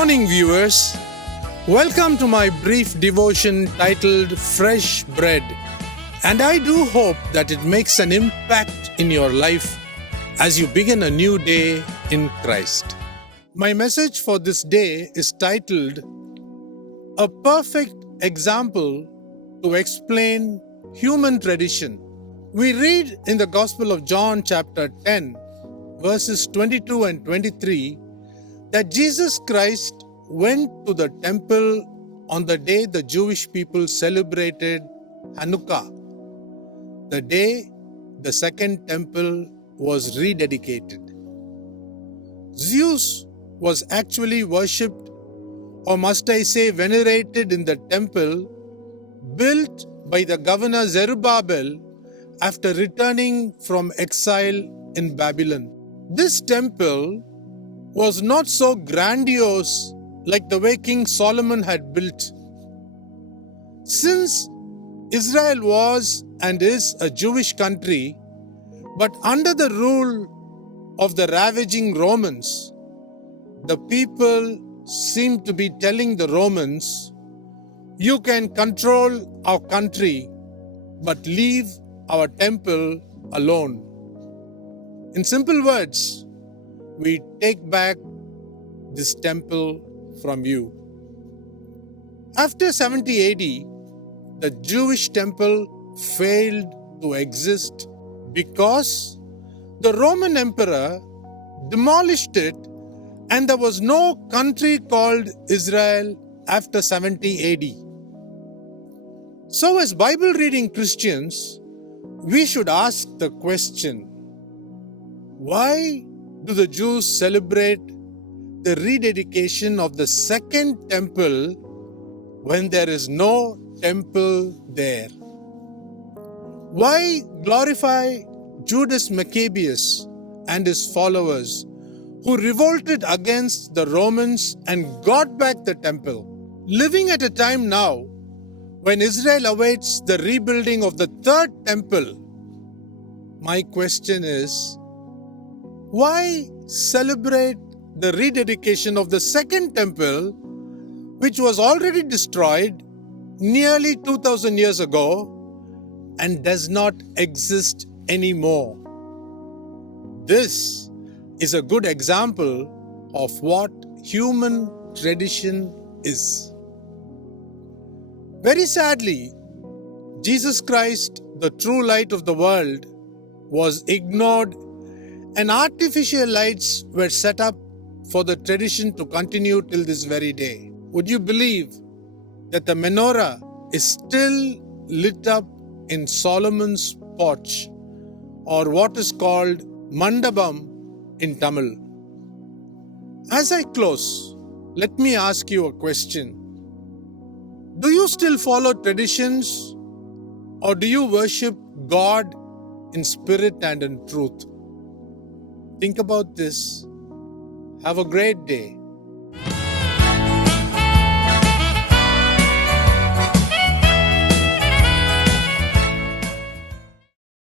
morning, viewers. Welcome to my brief devotion titled Fresh Bread. And I do hope that it makes an impact in your life as you begin a new day in Christ. My message for this day is titled A Perfect Example to Explain Human Tradition. We read in the Gospel of John chapter 10, verses 22 and 23, that Jesus Christ went to the temple on the day the Jewish people celebrated Hanukkah, the day the second temple was rededicated. Zeus was actually worshipped, or must I say venerated, in the temple built by the governor Zerubbabel after returning from exile in Babylon. This temple was not so grandiose like the way King Solomon had built. Since Israel was and is a Jewish country, but under the rule of the ravaging Romans, the people seemed to be telling the Romans, "You can control our country, but leave our temple alone." In simple words, we take back this temple from you. After 70 AD, the Jewish temple failed to exist because the Roman emperor demolished it, and there was no country called Israel after 70 AD. So, as Bible reading Christians, we should ask the question, why do the Jews celebrate the rededication of the second temple when there is no temple there? Why glorify Judas Maccabeus and his followers who revolted against the Romans and got back the temple? Living at a time now when Israel awaits the rebuilding of the third temple, my question is, why celebrate the rededication of the second temple, which was already destroyed nearly 2000 years ago and does not exist anymore? This is a good example of what human tradition is. Very sadly, Jesus Christ, the true light of the world, was ignored, and artificial lights were set up for the tradition to continue till this very day. Would you believe that the menorah is still lit up in Solomon's porch, or what is called mandapam in Tamil? As I close, let me ask you a question. Do you still follow traditions, or do you worship God in spirit and in truth? Think about this. Have a great day.